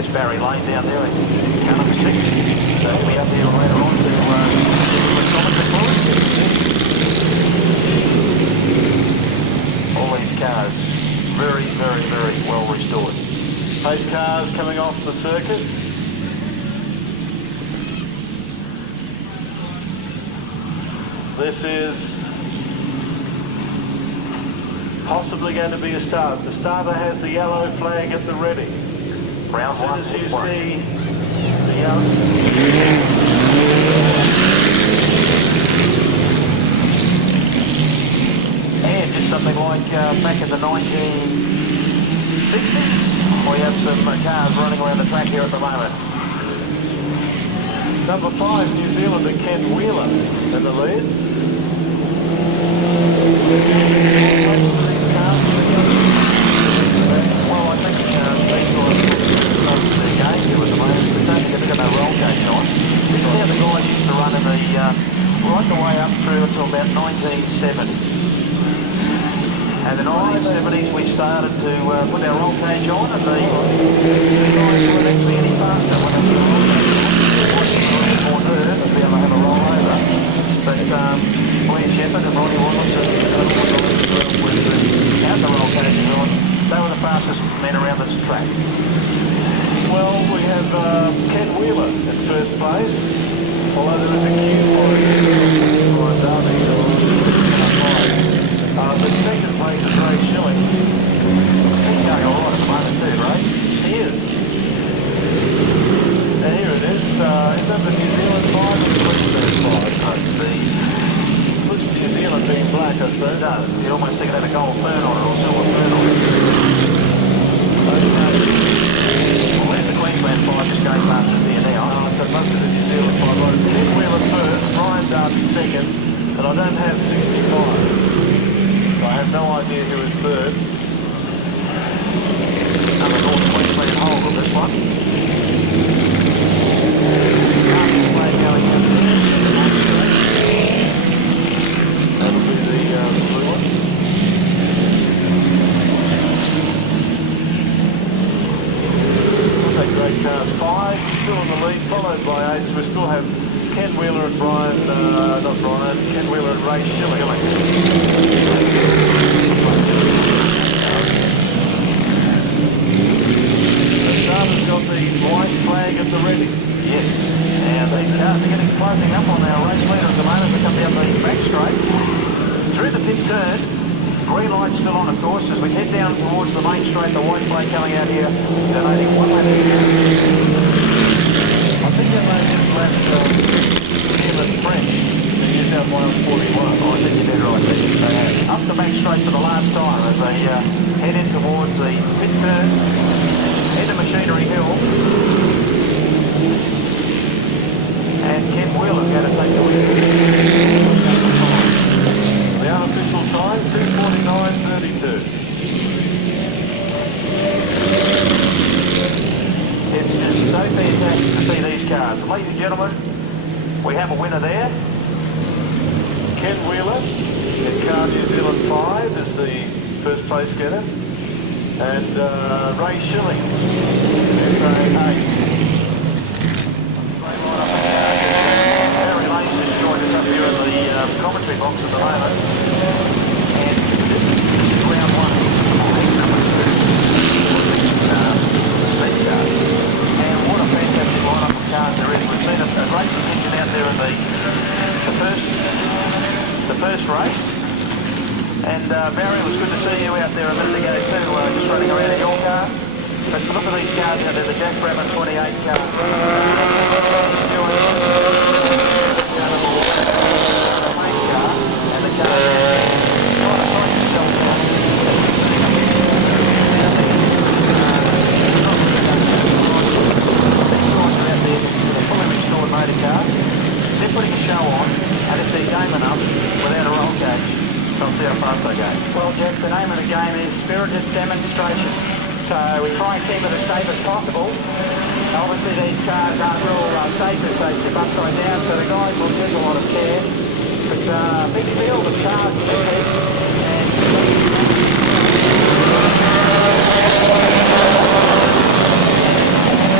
There's Barry Lane down there in car number 6. So he'll be up here later on to all these cars very, very, very well restored. Pace cars coming off the circuit. This is possibly going to be a start. The starter has the yellow flag at the ready. Round As soon one, as you one. see the yellow... And just something like back in the 1960s, we have some cars running around the track here at the moment. Number 5, New Zealander Ken Wheeler in the lead. Well, I think these guys not the game here at the moment. We're starting to get no roll cage on. This is how the guys used to run in the right the way up through until about 1970. And in the 1970s we started to put our roll cage on, and the guys weren't actually any faster when they put a roll cage on. More nerve and be able to have a roll over. But Glenn Shepherd and Ronnie Wallace and without the roll cages on, they were the fastest men around this track. Well, we have Ken Wheeler in first place, although there is a queue for it. But second place is Ray Schilling. He's going all right at the moment too, right? He is. And here it is. Is that the New Zealand 5 or the Queensland 5? I see. Looks New Zealand being black, I suppose. It does. You'd almost think it had a gold fern on it or silver fern on it. Okay. Well, there's the Queensland 5 just going past us here now. So it must be the New Zealand 5. Right, it's Ken Wheeler first, Brian Darby second, and I don't have 65. So I have no idea who is third. Another North Queensland hold on this one. Going in. That'll be the blue one. Okay, great cars. 5 still in the lead, followed by 8. So we still have Ken Wheeler and Ken Wheeler and Ray Schilling. The starter's got the white flag at the ready. Yes, and these cars are getting closing up on our race leader at the moment to come down the back straight. Through the pit turn, green light still on of course, as we head down towards the main straight, the white flag coming out here, donating one lap here. I think that may just left Kevin French, the New South Wales 41. Oh, I think you did right there. They have. Up the back straight for the last time as they head in towards the pit turn, into Machinery Hill. And Ken Wheeler's going to take the lead. The unofficial time, 2:49.32. It's just so fantastic to see these cars. Ladies and gentlemen, we have a winner there. Ken Wheeler in car New Zealand 5 is the first place getter. And Ray Schilling, SA8. Barry Lane's just joined us up here in the commentary box at the moment. And this is round one. He's number 2. Speedcars. And what a fantastic lineup of cars there really. We've seen a great contingent out there in the first race. And Barry, it was good to see you out there a minute ago too, just running around in your car. But look at these cars out there, the Jack Brabham 28 car. And the car motor car. They're putting a show on, and if they're game enough without a roll cage, they'll see how fast they go. Well, Jeff, the name of the game is spirited demonstration. So we try and keep it as safe as possible. Obviously, these cars aren't real safe if they tip upside down, so the guys will use a lot of care. But big field of cars in this heat. And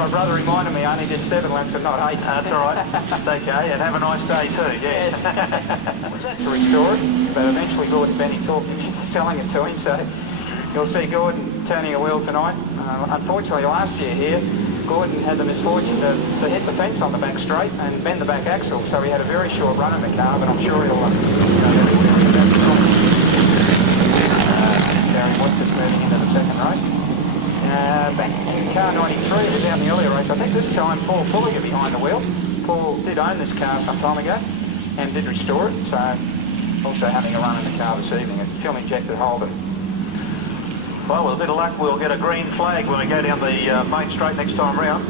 my brother reminded me I only did 7 laps and not 8. That's all right. That's okay. And have a nice day too. Yeah. Yes. To restore it, but eventually Gordon Benny talked me into selling it to him, so you'll see Gordon turning a wheel tonight. Unfortunately, last year here, Gordon had the misfortune to hit the fence on the back straight and bend the back axle, so he had a very short run in the car, but I'm sure he'll Gary Wood just moving into the second race. Back in car 93 was out in the earlier race. I think this time Paul Fuller got behind the wheel. Paul did own this car some time ago and did restore it, so also having a run in the car this evening. A fuel injected Holden. Well, with a bit of luck, we'll get a green flag when we go down the main straight next time round.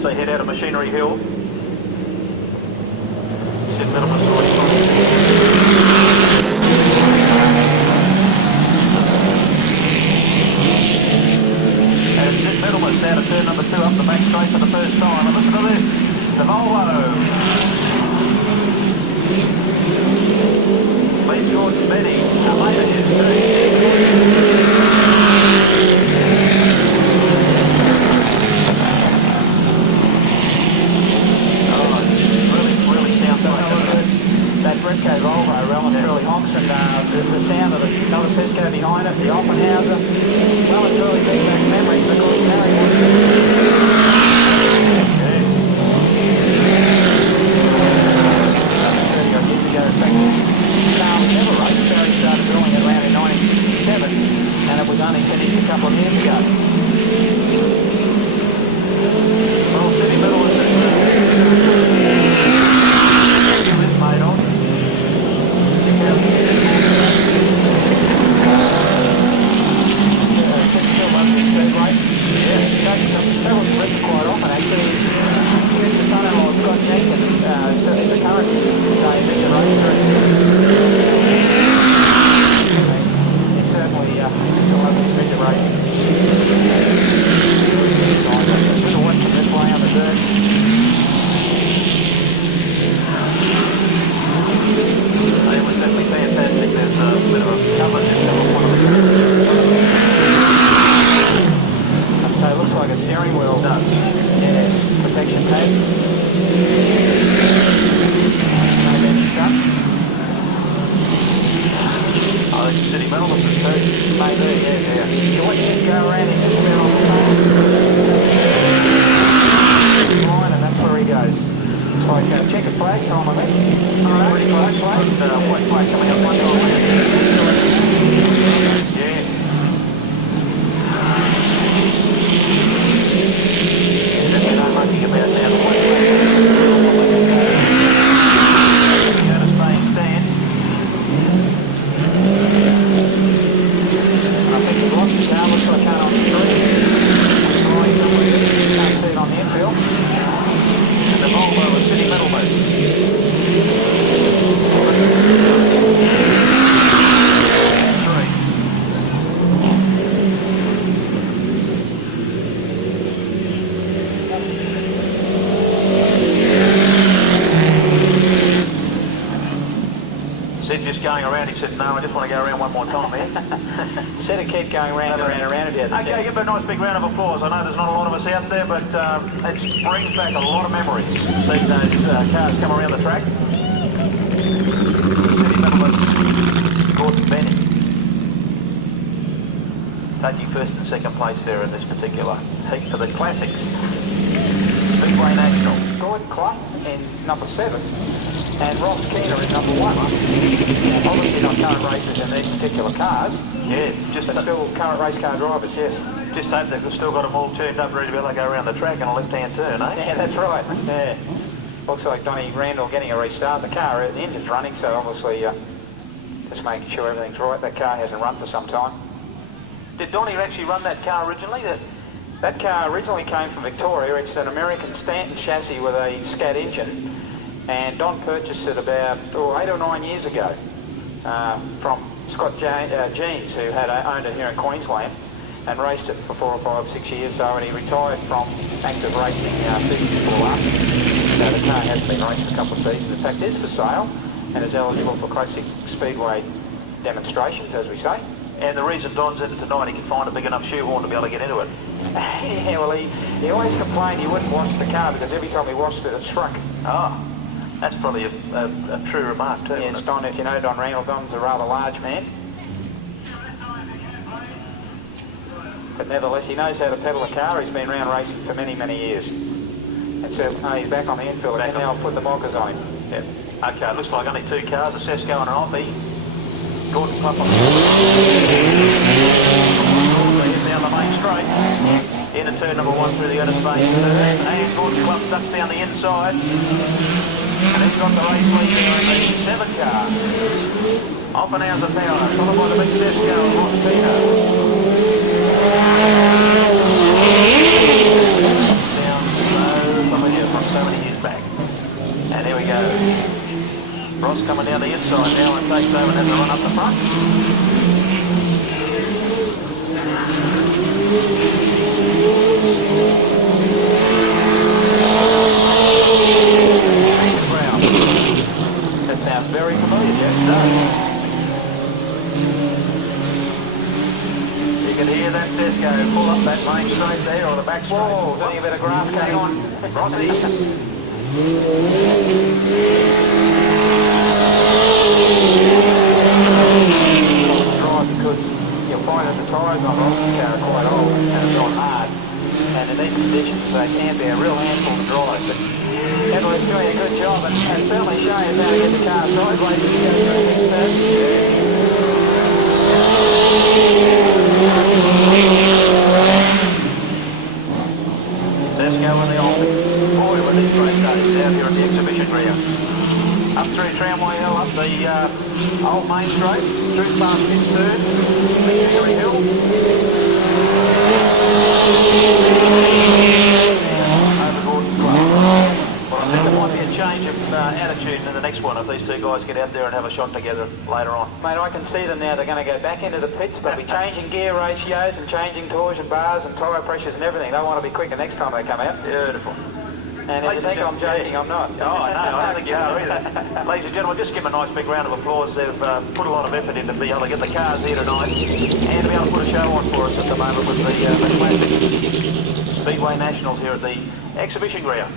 So head out of Machinery Hill. Sid Middleman's always and Sid Middleman's out of turn number 2 up the main straight for the first time. And listen to this, the Volvo. Leads Gordon Benny. Later his that Britco Volvo relatively honks, and the sound of the another Cisco behind it, the Oppenhauser. Well, it's really big back memories because Gary Wood. 30 odd years ago, in fact, the car was never raced. Gary started building it around in 1967, and it was only finished a couple of years ago. well, City Middle is made on. Still loves the Speedway. Yeah, travels to Brisbane quite often actually. His son-in-law Scott Jenkins is a current day racer. He certainly still loves his midget racing. So I'm going to watch them this way on the dirt. It was definitely fantastic. There's a bit of a cover just on one of the So it looks like a steering wheel. No. Yes, protection pad. No damage done. I think City Metal is too. Maybe, yes. Yeah. You watch him go around, he's just about on the same line, and that's where he goes. It's like checkered flag time, I think. Pretty close. White flag coming up one time. Yeah. That's what I'm mucking about now. The white flag. Out of space stand. I think he lost his car, looks like a car on the street. Can't see it on the infield. And the Volvo was City Metal base. Sid just going around, he said, no, I just want to go around one more time, man. Instead of keep going round and around and around again. Okay, give him a nice big round of applause. I know there's not a lot of us out there, but it brings back a lot of memories. Seeing those cars come around the track. City medalist Gordon Benny taking first and second place there in this particular heat for the classics. Speedway Nationals. Gordon Clough in number 7. And Ross Keener in number 1. Obviously not current racers in these particular cars. Yeah, just But still current race car drivers, yes. Just hope they've still got them all turned up, ready to be able to go around the track on a left-hand turn, eh? Yeah, that's right. Yeah. Looks like Donnie Randall getting a restart. The car, the engine's running, so obviously just making sure everything's right. That car hasn't run for some time. Did Donnie actually run that car originally? That car originally came from Victoria. It's an American Stanton chassis with a Scat engine. And Don purchased it about 8 or 9 years ago from Scott Jeans, who had owned it here in Queensland and raced it for 4 or 5, 6 years. So, and he retired from active racing seasons before last. So the car has been raced for a couple of seasons. In fact, it is for sale and is eligible for classic speedway demonstrations, as we say. And the reason Don's in it tonight, he can find a big enough shoehorn to be able to get into it. Yeah, well, he always complained he wouldn't wash the car because every time he washed it, it shrunk. Oh, that's probably a true remark too. Yes, Don, if you know Don Randall, Don's a rather large man. But nevertheless, he knows how to pedal a car. He's been round racing for many, many years. And so, he's back on the infield again. Now I'll put the mockers on him. Yep. Okay, it looks like only 2 cars, a Sesko and an Offie. Gordon Papa. Down the main straight. Into turn number 1 through the Ernest Baines turn. And Gordon Club ducks down the inside. And he's got the race lead there in the 7 car. Off an hour's a power, followed by the big Sesko and Montino. Sounds so familiar from so many years back. And here we go. Ross coming down the inside now and takes over and has a run up the front. That sounds very familiar, yes, it does. You can hear that Sesko pull up that main straight there, or the back straight. Whoa, don't you better grass came on. Rossi. Drive because you'll find that the tyres on Ross's car are quite old and have gone hard. And in these conditions, they can be a real handful to drive. But Edward's doing a good job and certainly showing us how to get the car sideways as he goes through the next turn. Sesko in the Offie. Boy, with these great days out here at the exhibition grounds. Up through Tramway Hill, up the old main straight, through past Fifth Third, Missionary Hill. Over Gordon Club. Well, I think there might be a change of attitude in the next one if these 2 guys get out there and have a shot together later on. Mate, I can see them now. They're going to go back into the pits. They'll be changing gear ratios and changing torsion bars and tyre pressures and everything. They want to be quicker next time they come out. Beautiful. And if you think I'm joking, I'm not. Oh, no, I don't think you are either. Ladies and gentlemen, just give them a nice big round of applause. They've put a lot of effort into being able to get the cars here tonight and to be able to put a show on for us at the moment with the classic Speedway Nationals here at the exhibition grounds.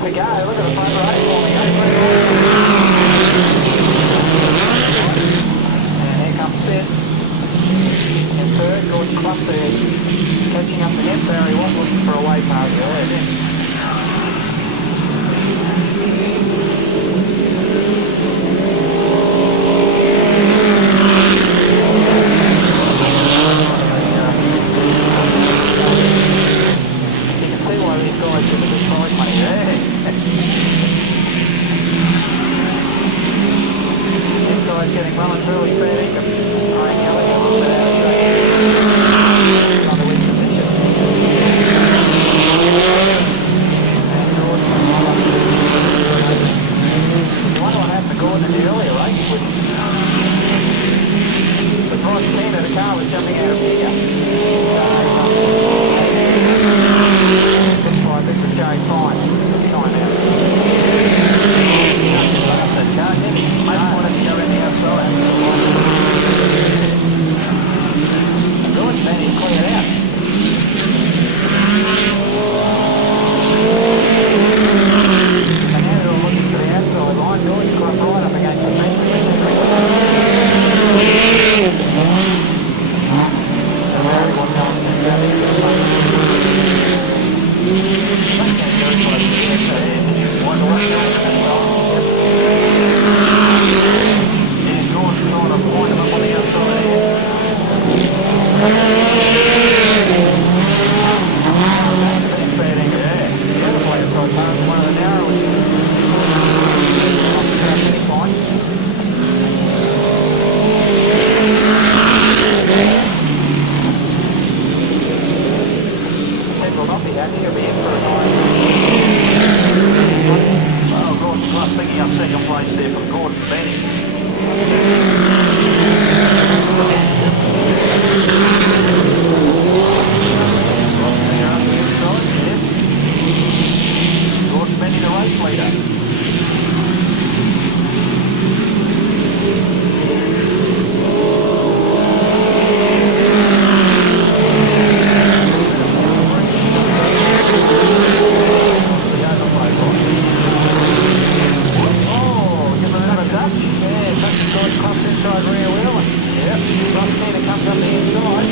To go, look at the front right for me. Well and truly fair income. Craig Elliott a little bit out of shape. On the west position. And Gordon right up to the you wonder what happened to Gordon in the earlier race with the Bryce Keane, the car was jumping out of gear. Looks like this is going fine this time out. That car, didn't he? Maybe wanted to go around the outside. Gordon's managed to clear it out. And now they're all looking for the outside line. Gordon's got right up against the fence. Cross inside rear wheel. Yep. Ross Keane comes up the inside.